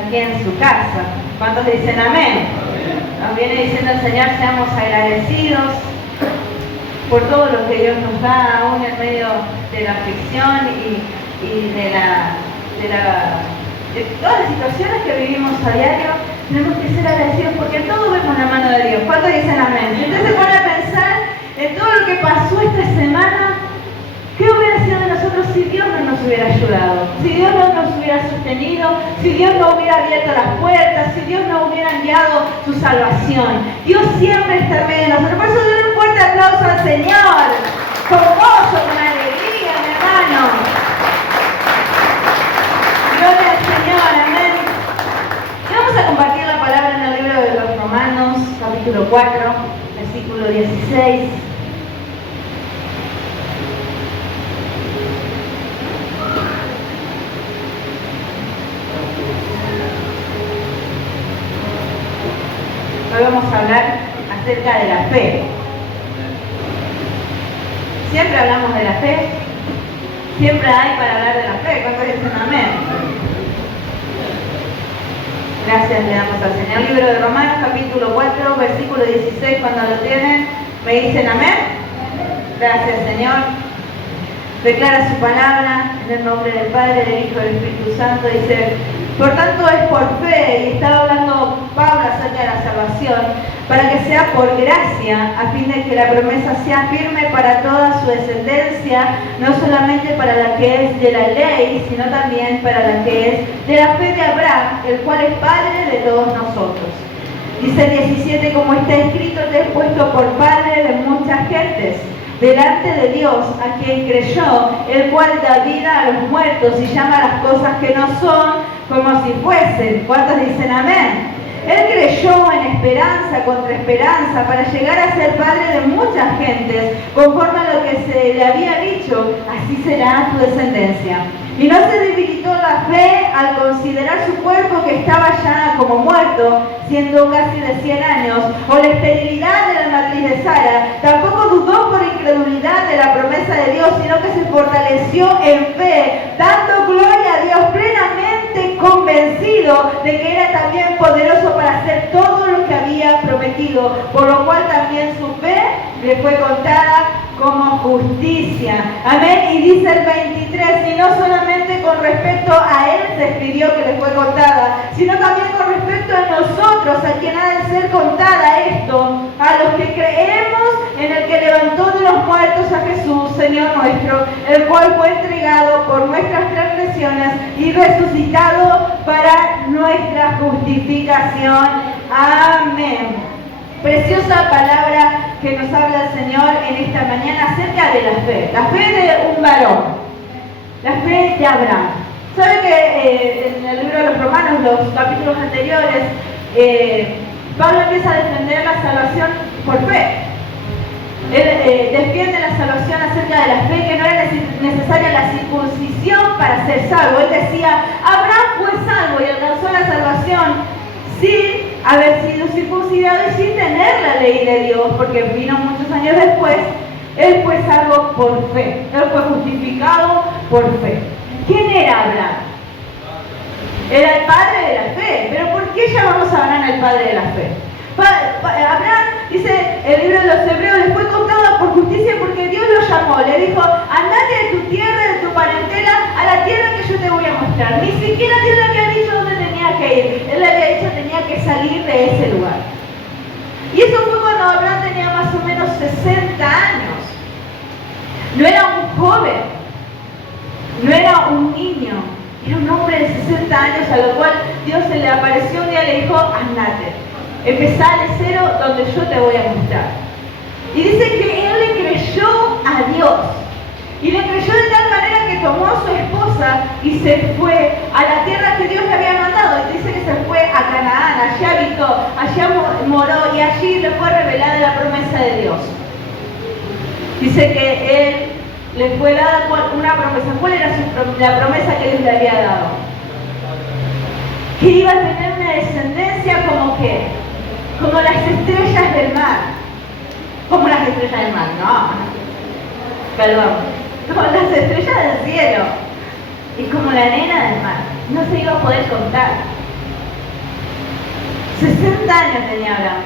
aquí en su casa. ¿Cuántos dicen amén? Nos viene diciendo el Señor, seamos agradecidos por todo lo que Dios nos da, aún en medio de la aflicción y de todas las situaciones que vivimos a diario. Tenemos que ser agradecidos porque en todo vemos la mano de Dios. ¿Cuántos dicen amén? Si usted se pone a pensar en todo lo que pasó esta semana, ¿qué hubiera sido de nosotros si Dios no nos hubiera ayudado? Si Dios no nos hubiera sostenido, si Dios no hubiera abierto las puertas, si Dios no hubiera enviado su salvación. Dios siempre está en medio de nosotros. Por eso denle un fuerte aplauso al Señor, con gozo, con alegría, mi hermano. Gloria al Señor, amén. Y vamos a compartir la palabra en el libro de los Romanos, capítulo 4, versículo 16. Hoy vamos a hablar acerca de la fe. Siempre hablamos de la fe, siempre hay para hablar de la fe. ¿Cuántos dicen amén? Gracias le damos al Señor. Libro de Romanos, capítulo 4, versículo 16, cuando lo tienen, ¿me dicen amén? Gracias, Señor. Declara su palabra en el nombre del Padre, del Hijo y del Espíritu Santo. Dice: por tanto es por fe, y estaba hablando Pablo acerca de la salvación, para que sea por gracia, a fin de que la promesa sea firme para toda su descendencia, no solamente para la que es de la ley, sino también para la que es de la fe de Abraham, el cual es Padre de todos nosotros. Dice el 17, como está escrito, te he puesto por Padre de muchas gentes, delante de Dios, a quien creyó, el cual da vida a los muertos y llama las cosas que no son como si fuesen. ¿Cuántos dicen amén? Él creyó en esperanza contra esperanza para llegar a ser padre de muchas gentes, conforme a lo que se le había dicho, así será tu descendencia. Y no se debilitó la fe al considerar su cuerpo que estaba ya como muerto, siendo casi de 100 años, o la esterilidad de la matriz de Sara. Tampoco dudó por incredulidad de la promesa de Dios, sino que se fortaleció en fe, dando gloria a Dios, plenamente convencido de que era también poderoso para hacer todo lo que había prometido, por lo cual también su fe le fue contada como justicia. Amén. Y dice el 23, y no solamente con respecto a él se escribió que le fue contada, sino también con respecto a nosotros, a quien ha de ser contada esto, a los que creemos en el que levantó de los muertos a Jesús, Señor nuestro, el cual fue entregado por nuestras transgresiones y resucitado para nuestra justificación. Amén. Preciosa palabra que nos habla el Señor en esta mañana acerca de la fe de un varón, la fe de Abraham. ¿Sabe que en el libro de los Romanos, los capítulos anteriores, Pablo empieza a defender la salvación por fe? Él defiende la salvación acerca de la fe, que no era necesaria la circuncisión para ser salvo. Él decía, Abraham fue salvo y alcanzó la salvación sin haber sido circuncidado y sin tener la ley de Dios, porque vino muchos años después. Él fue salvo por fe, él fue justificado por fe. ¿Quién era Abraham? Era el padre de la fe. ¿Pero por qué llamamos a Abraham el padre de la fe? Abraham, dice el libro de los Hebreos, le fue contado por justicia porque Dios lo llamó. Le dijo, andate de tu tierra, de tu parentela, a la tierra que yo te voy a mostrar. Ni siquiera Dios le había dicho dónde tenía que ir. Él le había dicho que tenía que salir de ese lugar. Y eso fue cuando Abraham tenía más o menos 60 años. No era un joven, no era un niño, era un hombre de 60 años a lo cual Dios se le apareció un día y le dijo, andate, empezá de cero donde yo te voy a mostrar. Y dice que él le creyó a Dios. Y le creyó de tal manera que tomó a su esposa y se fue a la tierra que Dios le había mandado. Y dice que se fue a Canaán, allá habitó, allá moró y allí le fue revelada la promesa de Dios. Dice que él le fue dada una promesa. ¿Cuál era la promesa que Dios le había dado? Que iba a tener una descendencia como ¿qué? Como las estrellas del mar. Como las estrellas del mar, no. Perdón. Como las estrellas del cielo y como la arena del mar. No se iba a poder contar. 60 años tenía Abraham.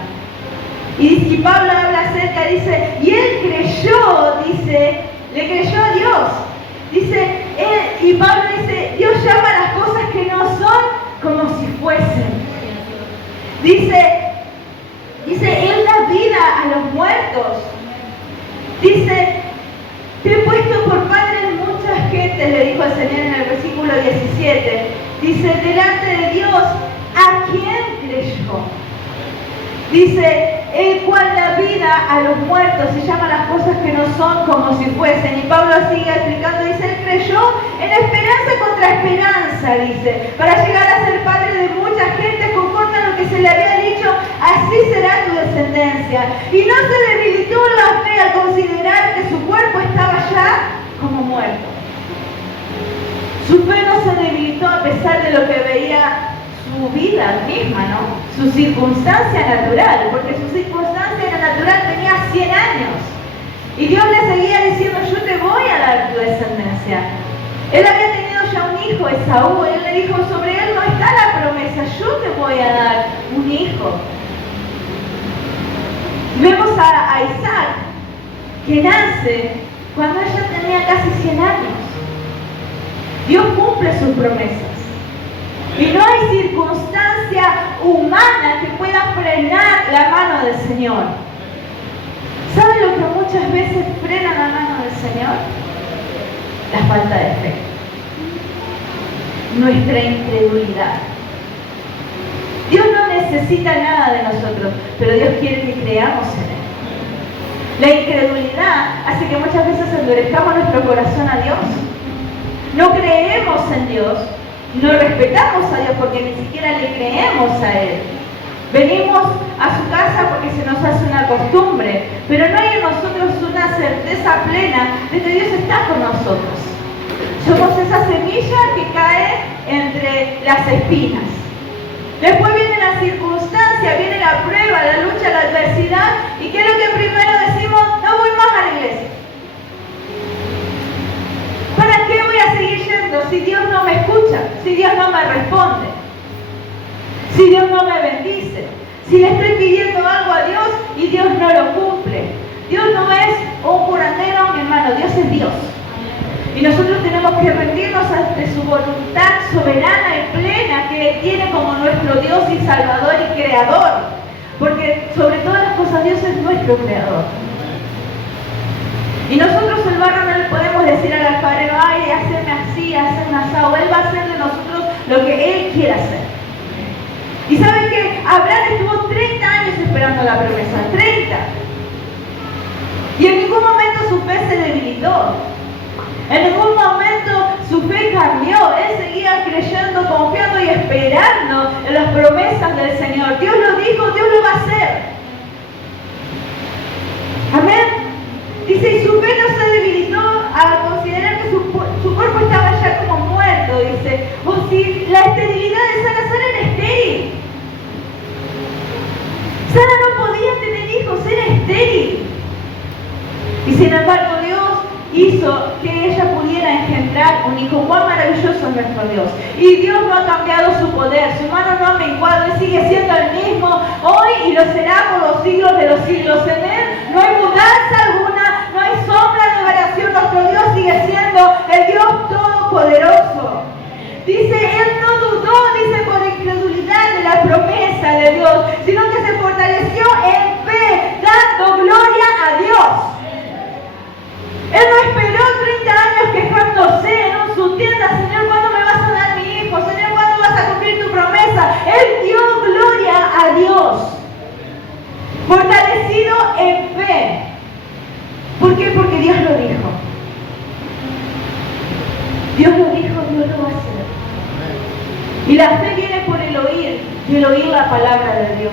Y Pablo habla acerca, dice, y él creyó, dice, le creyó a Dios. Dice, y Pablo dice, Dios llama a las cosas que no son como si fuesen. Dice, Él da vida a los muertos. Dice, te he puesto por padre de muchas gentes, le dijo el Señor en el versículo 17. Dice, delante de Dios, ¿a quién creyó? Dice, el cual da vida a los muertos y llama las cosas que no son como si fuesen. Y Pablo sigue explicando, dice, él creyó en esperanza contra esperanza, dice, para llegar a ser padre de mucha gente conforme a lo que se le había dicho, así será tu descendencia. Y no se debilitó la fe al considerar que su cuerpo estaba ya como muerto. Su fe no se debilitó a pesar de lo que veía su vida misma, ¿no? Su circunstancia natural, porque su circunstancia natural tenía 100 años. Y Dios le seguía diciendo, yo te voy a dar tu descendencia. Él había tenido ya un hijo, Esaú. Él le dijo, sobre él no está la promesa, yo te voy a dar un hijo. Vemos a Isaac, que nace cuando ella tenía casi 100 años. Dios cumple sus promesas. Y no hay circunstancia humana que pueda frenar la mano del Señor. ¿Saben lo que muchas veces frena la mano del Señor? La falta de fe. Nuestra incredulidad. Dios no necesita nada de nosotros, pero Dios quiere que creamos en Él. La incredulidad hace que muchas veces endurezcamos nuestro corazón a Dios. No creemos en Dios. No respetamos a Dios porque ni siquiera le creemos a Él. Venimos a su casa porque se nos hace una costumbre, pero no hay en nosotros una certeza plena de que Dios está con nosotros. Somos esa semilla que cae entre las espinas. Después viene la circunstancia, viene la prueba, la lucha, la adversidad, y ¿qué es lo que primero decimos? No voy más a la iglesia. ¿Para qué voy a seguir yendo si Dios no me escucha? Si Dios no me responde. Si Dios no me bendice. Si le estoy pidiendo algo a Dios y Dios no lo cumple. Dios no es un curandero, mi hermano. Dios es Dios. Y nosotros tenemos que rendirnos ante su voluntad soberana y plena que Él tiene como nuestro Dios y Salvador y Creador. Porque sobre todas las cosas Dios es nuestro Creador. Y nosotros el barro no le podemos decir al alfarero, ay, hacerme así, hacerme asado. Él va a hacer de nosotros lo que Él quiera hacer. Y ¿saben qué? Abraham estuvo 30 años esperando la promesa, 30. Y en ningún momento su fe se debilitó. En ningún momento su fe cambió. Él seguía creyendo, confiando y esperando en las promesas del Señor. Dios lo dijo, Dios lo va a hacer. Amén. Dice, y su fe no se debilitó a considerar que su cuerpo estaba ya como muerto, dice. O si la esterilidad de Sara era estéril. Sara no podía tener hijos, era estéril. Y sin embargo Dios hizo que ella pudiera engendrar un hijo. ¡Cuán maravilloso es nuestro Dios! Y Dios no ha cambiado su poder, su mano no ha menguado, Él sigue siendo el mismo hoy y lo será por los siglos de los siglos. En Él no hay mudanza alguna, no hay sombra de variación. Nuestro Dios sigue siendo el Dios todopoderoso. Dice, Él no dudó, dice, por incredulidad de la promesa de Dios, sino que se fortaleció en fe, dando gloria a Dios. Él no esperó 30 años quejándose en su tienda, Señor, ¿cuándo me vas a dar mi hijo? Señor, ¿cuándo vas a cumplir tu promesa? Él dio gloria a Dios, fortalecido en fe. ¿Por qué? Porque Dios lo dijo. Dios lo dijo, Dios lo va a hacer. Y la fe viene por el oír, y el oír la palabra de Dios.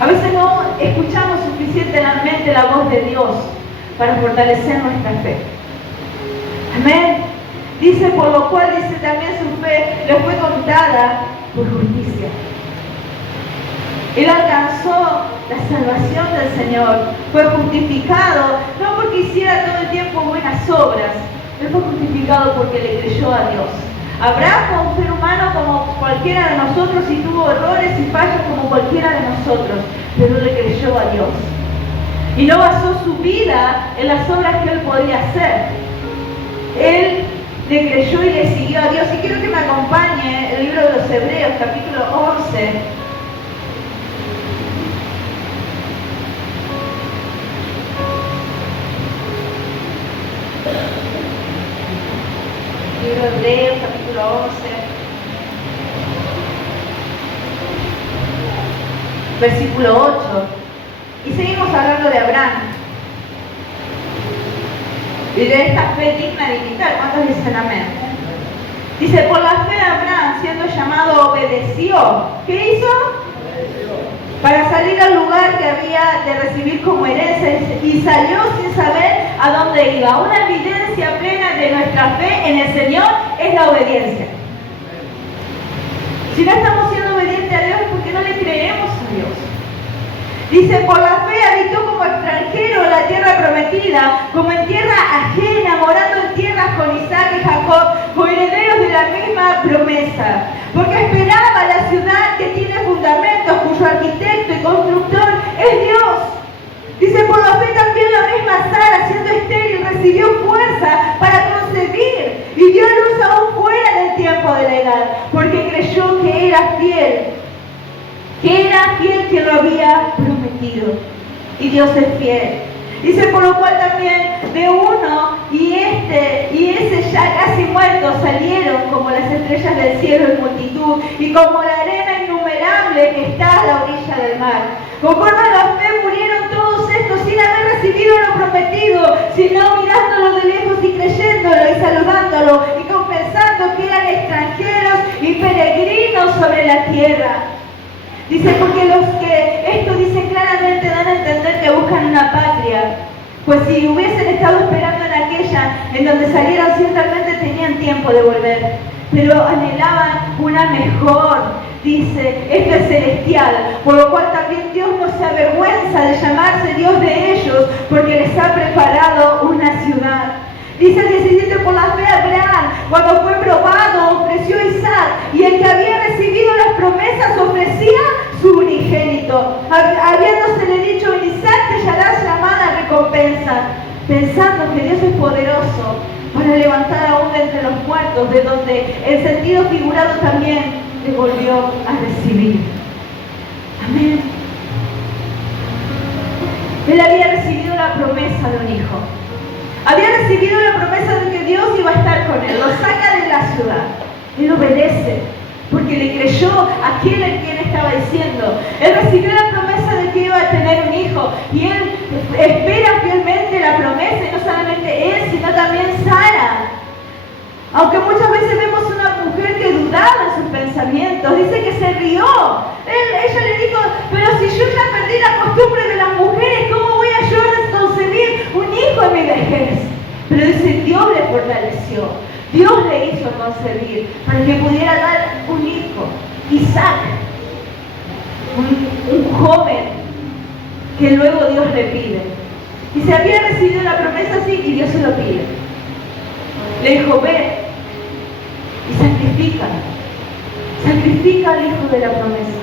A veces no escuchamos suficientemente la voz de Dios para fortalecer nuestra fe. Amén. Dice, por lo cual, dice también su fe le fue contada por justicia. Él alcanzó la salvación del Señor, fue justificado, no porque hiciera todo el tiempo buenas obras, él fue justificado porque le creyó a Dios. Abraham fue un ser humano como cualquiera de nosotros y tuvo errores y fallos como cualquiera de nosotros, pero le creyó a Dios. Y no basó su vida en las obras que él podía hacer. Él le creyó y le siguió a Dios. Y quiero que me acompañe el libro de los Hebreos, capítulo 11. Libro de Hebreos, capítulo 11. Versículo 8. Y seguimos hablando de Abraham. Y de esta fe digna de imitar. ¿Cuántos dicen amén? Dice, por la fe Abraham, siendo llamado, obedeció. ¿Qué hizo? Para salir al lugar que había de recibir como herencia, y salió sin saber a dónde iba. Una evidencia plena de nuestra fe en el Señor es la obediencia. Si no estamos siendo obedientes a Dios es porque no le creemos a Dios. Dice, por la fe habitó como extranjero en la tierra prometida, como en tierra ajena, morando en tierras con Isaac y Jacob, como herederos de la misma promesa. Porque esperaba la ciudad que tiene fundamentos, cuyo arquitecto y constructor es Dios. Dice, por la fe también la misma Sara, siendo estéril, recibió fuerza para concebir y dio a luz aún fuera del tiempo de la edad, porque creyó que era fiel quien lo había prometido. Y Dios es fiel. Dice, por lo cual también de uno y ese ya casi muerto salieron como las estrellas del cielo en multitud y como la arena innumerable que está a la orilla del mar. Conforme a la fe murieron todos estos sin haber recibido lo prometido, sino mirándolo de lejos y creyéndolo y saludándolo y confesando que eran extranjeros y peregrinos sobre la tierra. Dice, porque los que esto dice claramente dan a entender que buscan una patria, pues si hubiesen estado esperando en aquella en donde salieron, ciertamente tenían tiempo de volver, pero anhelaban una mejor. Dice, esto es celestial, por lo cual también Dios no se avergüenza de llamarse Dios de ellos, porque les ha preparado una ciudad. Dice el 17, por la fe Abraham, cuando fue probado, ofreció a Isaac, y el que había recibido las promesas ofrecía su unigénito, habiéndosele dicho, en Isaac te hallarás llamada recompensa, pensando que Dios es poderoso para levantar aún de entre los muertos, de donde el sentido figurado también le volvió a recibir. Amén. Él había recibido la promesa de un hijo. Había recibido la promesa de que Dios iba a estar con él. Lo saca de la ciudad. Él obedece porque le creyó a aquel en quien estaba diciendo. Él recibió la promesa de que iba a tener un hijo. Y él espera fielmente la promesa. Y no solamente él, sino también Sara. Aunque muchas veces vemos una mujer que dudaba en sus pensamientos. Dice que se rió. Ella le dijo, pero si yo ya perdí la costumbre de las mujeres, ¿cómo voy a yo concebir un hijo en mi vejez? Pero dice, Dios le fortaleció. Dios le hizo concebir para que pudiera dar un hijo, Isaac, un joven que luego Dios le pide. Y se había recibido la promesa así y Dios se lo pide. Le dijo, ve y sacrifica al hijo de la promesa.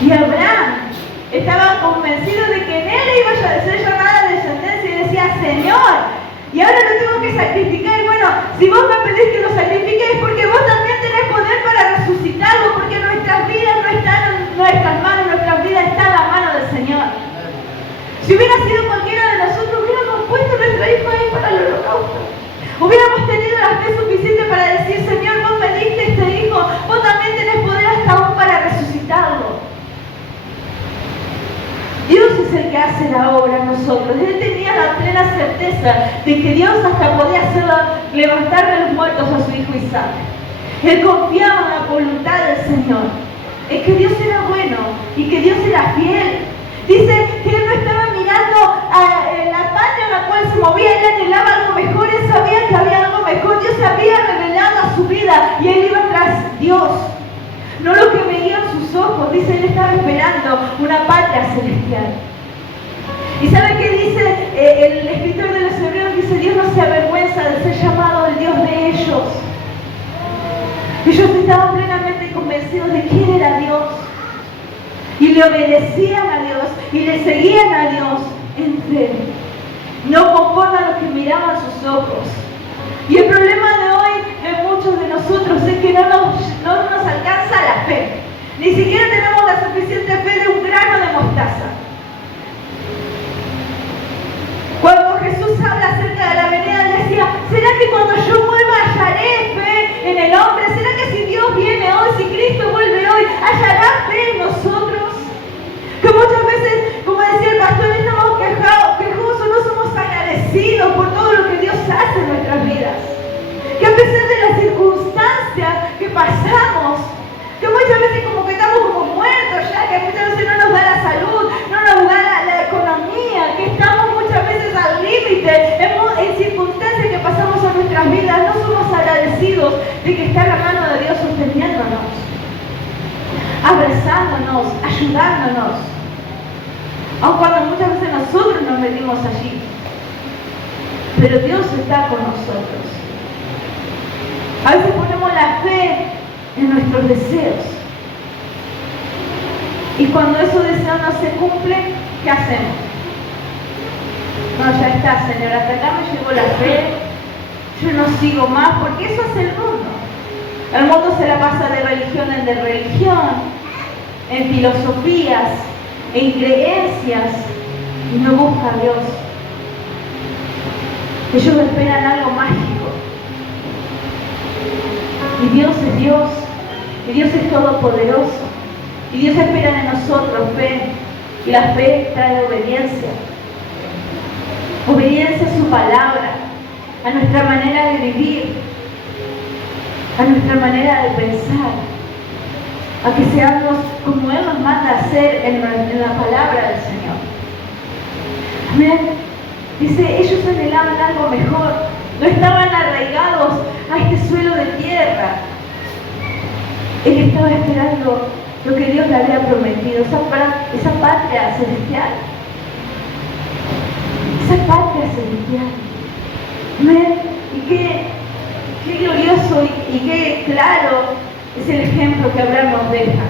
Y Abraham estaba convencido de que en él iba a ser llamada descendencia y decía, Señor, y ahora lo tengo que sacrificar. Y bueno, si vos me pedís que lo sacrifique es porque vos también tenés poder para resucitarlo, porque nuestras vidas no están en nuestras manos, nuestras vidas están en la mano del Señor. Si hubiera sido cualquiera de nosotros, hubiéramos puesto nuestro hijo ahí para el holocausto. Hubiéramos tenido la fe suficiente para decir, Señor, vos me diste este hijo, vos también tenés poder hasta aún para resucitarlo. Dios es el que hace la obra en nosotros. Él tenía la plena certeza de que Dios hasta podía hacerlo levantar de los muertos a su hijo Isaac. Él confiaba en la voluntad del Señor, en que Dios era bueno y que Dios era fiel. Dice que él no estaba mirando a la patria en la cual se movía, él anhelaba algo mejor, él sabía que había algo mejor. Dios se había revelado a su vida y él iba tras Dios. No lo que veían sus ojos, dice, él estaba esperando una patria celestial. ¿Y sabe qué dice el escritor de los Hebreos? Dice, Dios no se avergüenza de ser llamado el Dios de ellos. Ellos estaban plenamente convencidos de quién era Dios. Y le obedecían a Dios y le seguían a Dios en fe, no conforme a lo que miraban sus ojos. Y el problema de hoy en muchos de nosotros es que no nos alcanza la fe. Ni siquiera tenemos la suficiente fe de un grano de mostaza. Cuando Jesús habla acerca de la venida, él decía, ¿será que cuando yo vuelva hallaré fe en el hombre? ¿Será que si Dios viene hoy, si Cristo vuelve hoy, hallará fe en nosotros? Que muchas veces, como decía el pastor, estamos quejosos, no somos agradecidos por todo lo que Dios hace en nuestras vidas. Que a pesar de las circunstancias que pasamos, que muchas veces como que estamos como muertos ya, que muchas veces no nos da la salud, no nos da la economía, que estamos muchas veces al límite, en circunstancias que pasamos en nuestras vidas, no somos agradecidos de que está la mano de Dios sosteniéndonos, abrazándonos, ayudándonos, aun cuando muchas veces nosotros nos metimos allí, pero Dios está con nosotros. A veces ponemos la fe en nuestros deseos, y cuando esos deseos no se cumplen, ¿qué hacemos? No, ya está, Señor, hasta acá me llegó la fe, yo no sigo más, porque eso es el mundo. El mundo se la pasa de religión en religión, en filosofías, en creencias, y no busca a Dios. Ellos esperan algo mágico. Y Dios es Dios, y Dios es todopoderoso, y Dios espera de nosotros fe, y la fe trae obediencia. Obediencia a su palabra, a nuestra manera de vivir, a nuestra manera de pensar, a que seamos como Él nos manda a hacer en la palabra del Señor. Amén. Dice, ellos anhelaban algo mejor, no estaban arraigados a este suelo de tierra. Él estaba esperando lo que Dios le había prometido, esa patria celestial. Esa patria celestial. Amén. Y qué glorioso y qué claro es el ejemplo que Abraham nos deja.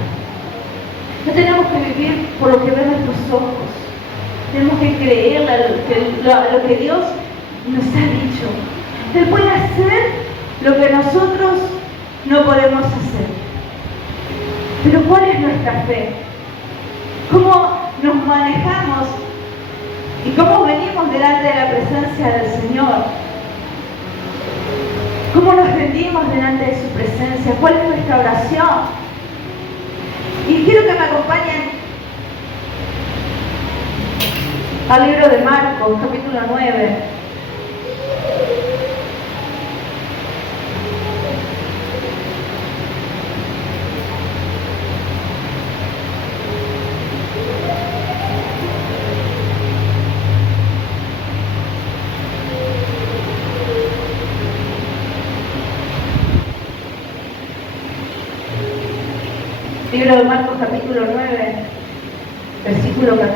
No tenemos que vivir por lo que ven nuestros ojos. Tenemos que creer lo que Dios nos ha dicho. Él puede hacer lo que nosotros no podemos hacer. Pero ¿cuál es nuestra fe? ¿Cómo nos manejamos y cómo venimos delante de la presencia del Señor? ¿Cómo nos rendimos delante de su presencia? ¿Cuál es nuestra oración? Y quiero que me acompañen al libro de Marcos, capítulo 9. Libro de Marcos, capítulo 9, versículo 14.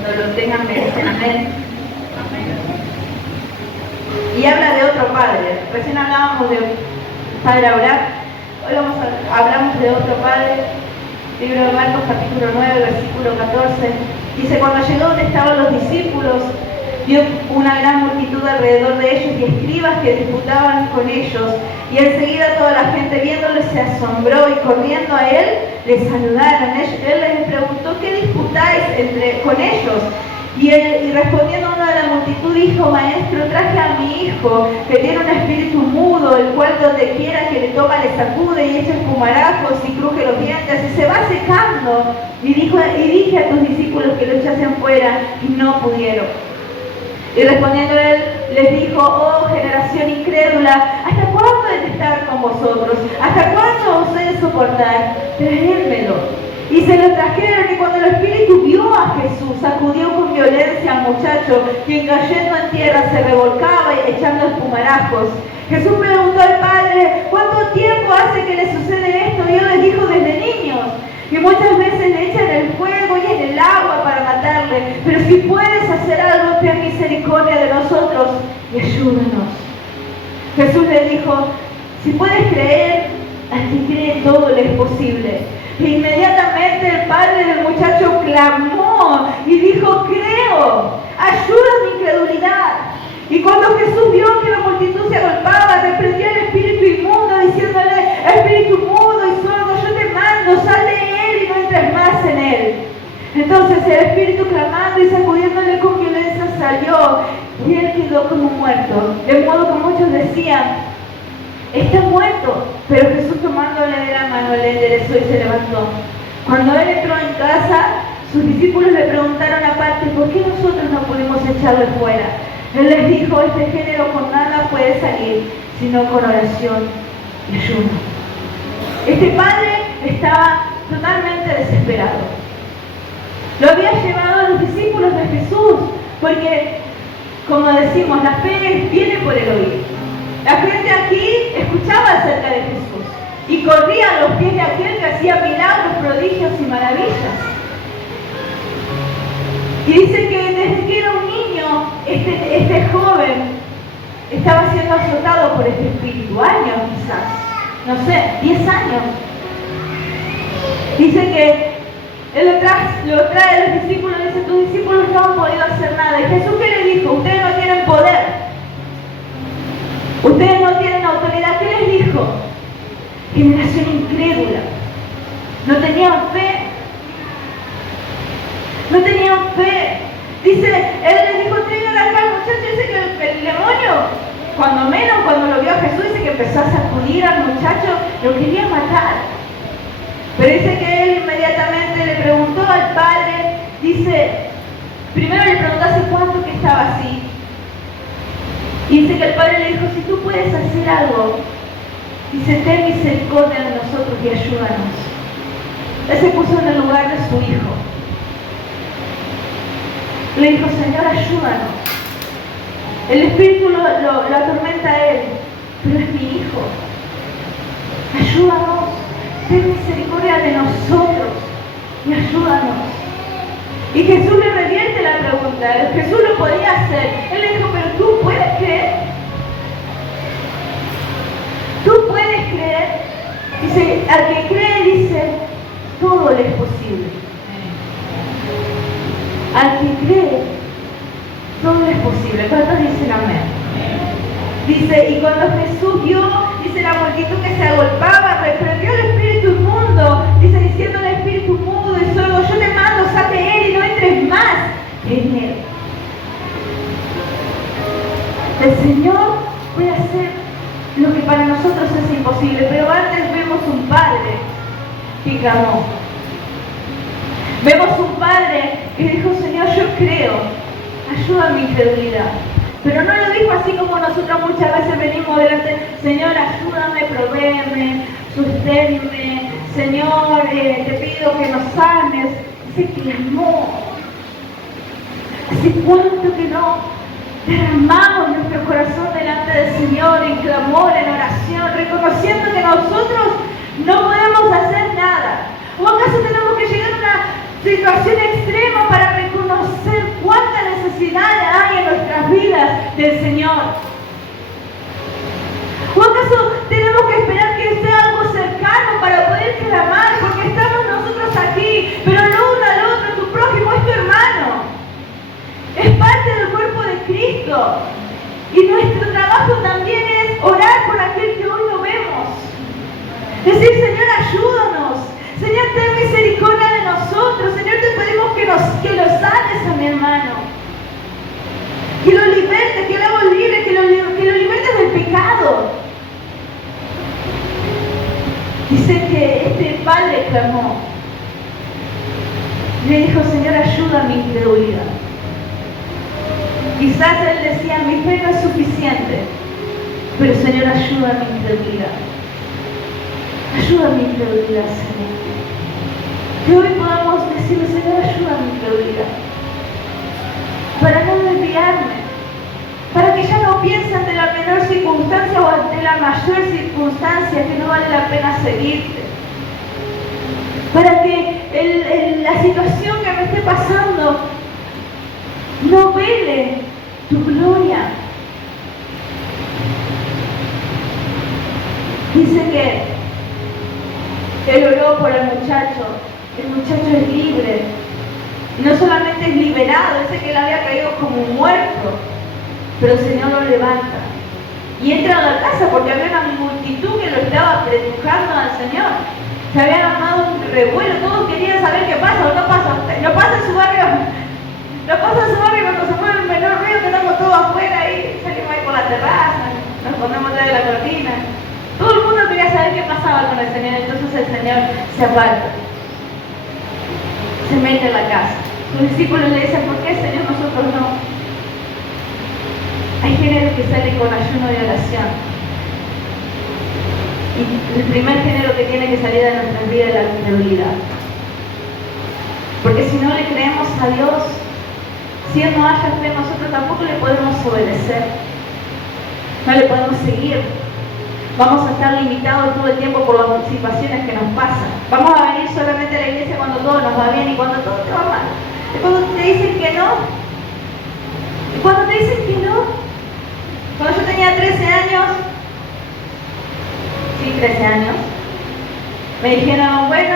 Cuando lo tengan me dicen amén. Amén. Y habla de otro padre. Recién hablábamos de padre Abraham. Hoy hablamos de otro padre. Libro de Marcos, capítulo 9, versículo 14. Dice, cuando llegó donde estaban los discípulos, vio una gran multitud alrededor de ellos y escribas que disputaban con ellos. Y enseguida toda la gente viéndoles se asombró y corriendo a él les saludaron. Él les preguntó, ¿qué disputáis con ellos? Y respondiendo uno de la multitud dijo, maestro, traje a mi hijo que tiene un espíritu mudo, el cual donde quiera que le toca le sacude y echa espumarajos y cruje los dientes y se va secando. Y dije a tus discípulos que lo echasen fuera y no pudieron. Y respondiendo él, les dijo, oh generación incrédula, ¿hasta cuándo he de estar con vosotros? ¿Hasta cuándo os he de soportar? Traédmelo. Y se lo trajeron, y cuando el espíritu vio a Jesús, sacudió con violencia al muchacho, quien cayendo en tierra se revolcaba y echando espumarajos. Jesús preguntó al padre, ¿cuánto tiempo hace que le sucede esto? Y él les dijo, desde niños. Y muchas veces le echan el fuego y en el agua para matarle. Pero si puedes hacer algo, ten misericordia de nosotros y ayúdanos. Jesús le dijo, Si puedes creer, al que cree todo le es posible. E inmediatamente el padre del muchacho clamó y dijo: creo, ayuda mi incredulidad. Y cuando Jesús vio que la multitud se agolpaba, reprendió al espíritu inmundo, diciéndole: espíritu mudo y sordo, yo te mando, sal de él y no entres más en él. Entonces el espíritu, clamando y sacudiéndole con violencia, salió, y él quedó como muerto. De modo que muchos decían: está muerto. Pero Jesús, tomándole de la mano, le enderezó y se levantó. Cuando él entró en casa, sus discípulos le preguntaron aparte: ¿por qué nosotros no pudimos echarlo fuera? Él les dijo: este género con nada puede salir, sino con oración y ayuno. Este padre estaba totalmente desesperado. Lo había llevado a los discípulos de Jesús, porque, como decimos, la fe viene por el oír. La gente aquí escuchaba acerca de Jesús y corría a los pies de aquel que hacía milagros, prodigios y maravillas. Y dice que desde que era un niño, este joven estaba siendo azotado por este espíritu, años quizás, no sé, 10 años. Dice que él lo trae a los discípulos y dice: tus discípulos no han podido hacer nada. Y Jesús, ¿qué le dijo? Ustedes no tienen poder. Ustedes no tienen autoridad. ¿Qué les dijo? Generación incrédula. No tenían fe. No tenían fe. Dice, él les dijo: traigan acá al muchacho. Dice que el demonio, cuando lo vio a Jesús, dice que empezó a sacudir al muchacho, lo quería matar. Pero dice que él inmediatamente le preguntó al padre, dice, primero le preguntó hace cuánto que estaba así. Y dice que el padre le dijo: si tú puedes hacer algo, dice, ten misericordia de nosotros y ayúdanos. Él se puso en el lugar de su hijo. Le dijo: Señor, ayúdanos. El espíritu lo atormenta a él, pero es mi hijo. Ayúdanos, ten misericordia de nosotros y ayúdanos. Y Jesús le revierte la pregunta. Jesús lo podía hacer. Él le dijo: pero tú puedes creer. Tú puedes creer. Dice, al que cree, dice, todo le es posible. Al que cree, todo le es posible. ¿Cuántos dicen amén? Dice, y cuando Jesús vio, dice, la multitud que se agolpaba, reprendió al espíritu inmundo, dice, diciendo al espíritu mudo y sordo: yo te mando, sal de él y no entres más en él. El Señor puede hacer lo que para nosotros es imposible, pero antes vemos un padre que clamó. Vemos un padre que dijo: Señor, yo creo, ayuda a mi incredulidad. Pero no lo dijo así como nosotros muchas veces venimos delante: Señor, ayúdame, provéeme, susténme, Señor, te pido que nos sanes. Se clamó. ¿Hace cuánto que no derramamos nuestro corazón delante del Señor en clamor, en oración, reconociendo que nosotros no podemos hacer nada? ¿O acaso tenemos que llegar a una situación extrema para reconocer cuánta necesidad hay en nuestras vidas del Señor? ¿O acaso tenemos que esperar que sea algo cercano para poder clamar? Porque estamos nosotros aquí, pero el uno al otro, tu prójimo es tu hermano. Es parte del cuerpo de Cristo. Y nuestro trabajo también es orar por aquel que hoy no vemos. Decir: Señor, ayúdanos. Señor, ten misericordia de nosotros. Señor, te pedimos que lo sanes a mi hermano. Que lo libertes, que lo hagas libre, que lo libertes del pecado. Dice que este padre clamó. Le dijo: Señor, ayuda a mi incredulidad. Quizás él decía: mi fe no es suficiente. Pero Señor, ayuda a mi incredulidad. Ayuda a mi incredulidad, Señor. Que hoy podamos decirle: Señor, ayuda a mi incredulidad. Para no desviarme. Para que ya no piense ante la menor circunstancia o ante la mayor circunstancia que no vale la pena seguirte. Para que la situación que me esté pasando no vele tu gloria. Dice que él oró por el muchacho es libre. Y no solamente es liberado, dice que él había caído como muerto, pero el Señor lo levanta. Y entra a la casa porque había una multitud que lo estaba apretujando al Señor. Se habían armado un revuelo, todos querían saber qué pasa o no pasa. No pasa en su barrio. No pasa en su barrio cuando se mueve el menor ruido, que estamos todos afuera y salimos ahí por la terraza, nos ponemos detrás de la cortina. Todo el mundo quería saber qué pasaba con el Señor, entonces el Señor se aparta. Se mete en la casa. Sus discípulos le dicen, ¿por qué, Señor, nosotros no? Hay géneros que salen con ayuno y oración. Y el primer género que tiene que salir de nuestras vidas es la incredulidad. Porque si no le creemos a Dios, si Él no haya fe, nosotros tampoco le podemos obedecer. No le podemos seguir. Vamos a estar limitados todo el tiempo por las situaciones que nos pasan. Vamos a venir solamente a la iglesia cuando todo nos va bien y cuando todo te va mal. Y cuando te dicen que no. Y cuando te dicen que no. Cuando yo tenía 13 años, 13 años, me dijeron, bueno,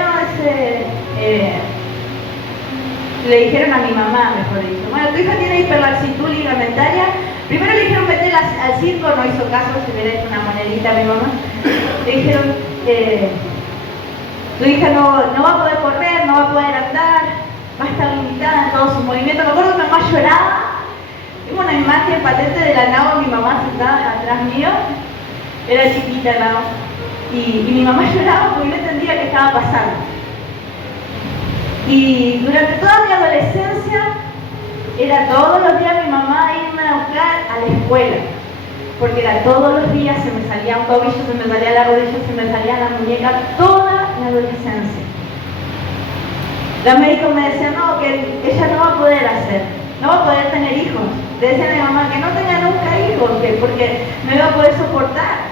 le dijeron a mi mamá, mejor dicho, bueno, tu hija tiene hiperlaxitud ligamentaria. Primero le dijeron meterla al circo, no hizo caso, se le hecho una monedita a mi mamá. Le dijeron, tu hija no va a poder correr, no va a poder andar, va a estar limitada en todos sus movimientos. Me acuerdo que mi mamá lloraba. Tengo una imagen patente de la Nao, mi mamá sentada atrás mío, era chiquita Nao, y mi mamá lloraba porque no entendía qué estaba pasando. Y durante toda mi adolescencia, era todos los días mi mamá irme a buscar a la escuela, porque era todos los días, se me salía un tobillo, se me salía la rodilla, se me salía la muñeca, toda la adolescencia. Los médicos me decían, no, que ella no va a poder hacer, no va a poder tener hijos. Le decían a mi mamá que no tenga nunca hijos, porque no iba a poder soportar.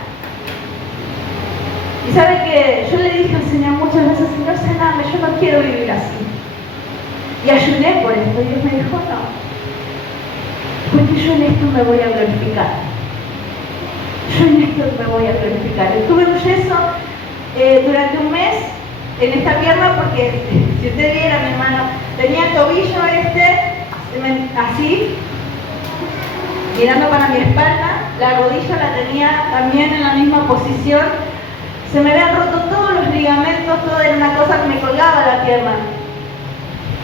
Y sabe que yo le dije al Señor muchas veces, Señor, saname, yo no quiero vivir así. Y ayuné por esto, y Dios me dijo, no, porque yo en esto me voy a glorificar. Yo en esto me voy a glorificar. Estuve un yeso durante un mes en esta pierna porque, si usted viera, mi hermano, tenía el tobillo así, mirando para mi espalda, la rodilla la tenía también en la misma posición, se me habían roto todos los ligamentos, todo era una cosa que me colgaba la pierna.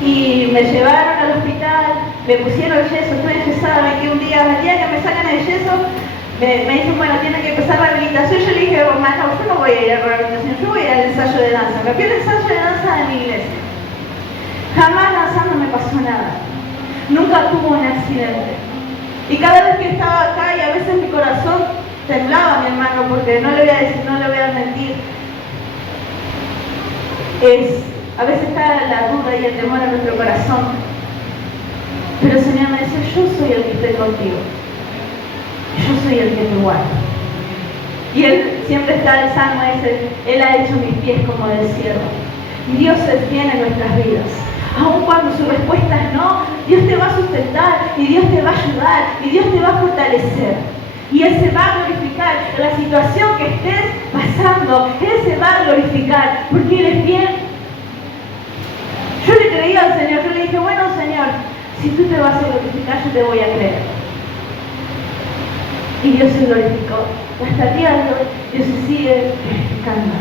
Y me llevaron al hospital, me pusieron el yeso, estoy enyesada 21 días, el día que me sacan el yeso, me dicen, bueno, tiene que empezar rehabilitación. Yo le dije, hermano, yo no voy a ir a rehabilitación, yo voy a ir al ensayo de danza. Me fui al ensayo de danza de mi iglesia. Jamás danzando me pasó nada. Nunca tuve un accidente. Y cada vez que estaba acá, y a veces mi corazón temblaba, mi hermano, porque no le voy a decir, no le voy a mentir. A veces está la duda y el temor en nuestro corazón. Pero el Señor me dice, yo soy el que estoy contigo. Yo soy el que te guarda. Y Él siempre está el salmo ese, Él ha hecho mis pies como del cielo. Y Dios es fiel en nuestras vidas. Aun cuando su respuesta es no, Dios te va a sustentar, y Dios te va a ayudar, y Dios te va a fortalecer. Y Él se va a glorificar en la situación que estés pasando. Él se va a glorificar, porque Él es fiel. Yo le creí al Señor, yo le dije, bueno, Señor, si tú te vas a glorificar, yo te voy a creer. Y Dios se glorificó. Hasta el día de hoy, Dios se sigue glorificando.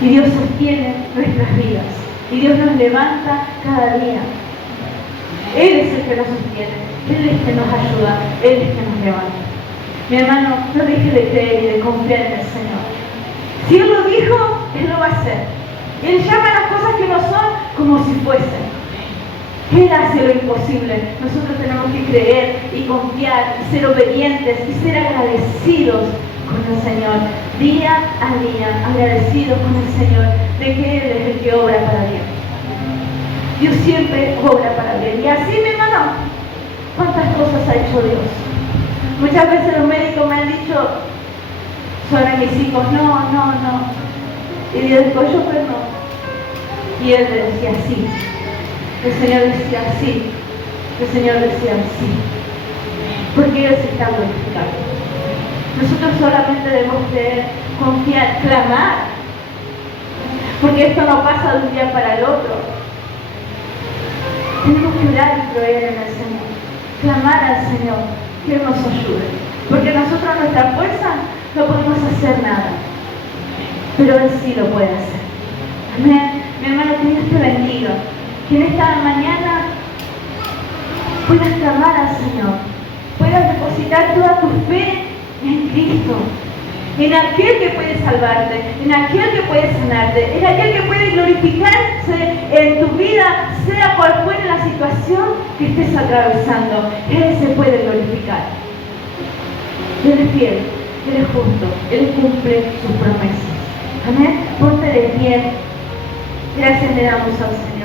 Y Dios sostiene nuestras vidas. Y Dios nos levanta cada día. Él es el que nos sostiene. Él es el que nos ayuda. Él es el que nos levanta. Mi hermano, no deje de creer y de confiar en el Señor. Si Él lo dijo, Él lo va a hacer. Él llama las cosas que no son como si fuesen. Él hace lo imposible. Nosotros tenemos que creer y confiar y ser obedientes y ser agradecidos con el Señor. Día a día, agradecidos con el Señor de que Él es el que obra para bien. Dios siempre obra para bien. Y así, mi hermano, ¿cuántas cosas ha hecho Dios? Muchas veces los médicos me han dicho sobre mis hijos, no. Y Dios dijo, yo pues no. Y Él le decía sí. El Señor decía sí. El Señor decía sí. Porque Él se está glorificando. Nosotros solamente debemos creer, confiar, clamar. Porque esto no pasa de un día para el otro. Tenemos que orar y creer en el Señor. Clamar al Señor que Él nos ayude. Porque nosotros a nuestra fuerza no podemos hacer nada. Pero Él sí lo puede hacer. Amén. Mi hermano, que Dios te bendiga. Que en esta mañana puedas clamar al Señor. Puedas depositar toda tu fe en Cristo. En aquel que puede salvarte, en aquel que puede sanarte, en aquel que puede glorificarse en tu vida, sea cual fuera la situación que estés atravesando. Él se puede glorificar. Él es fiel, Él es justo, Él cumple sus promesas. Amén. Ponte de pie. Gracias le damos al Señor.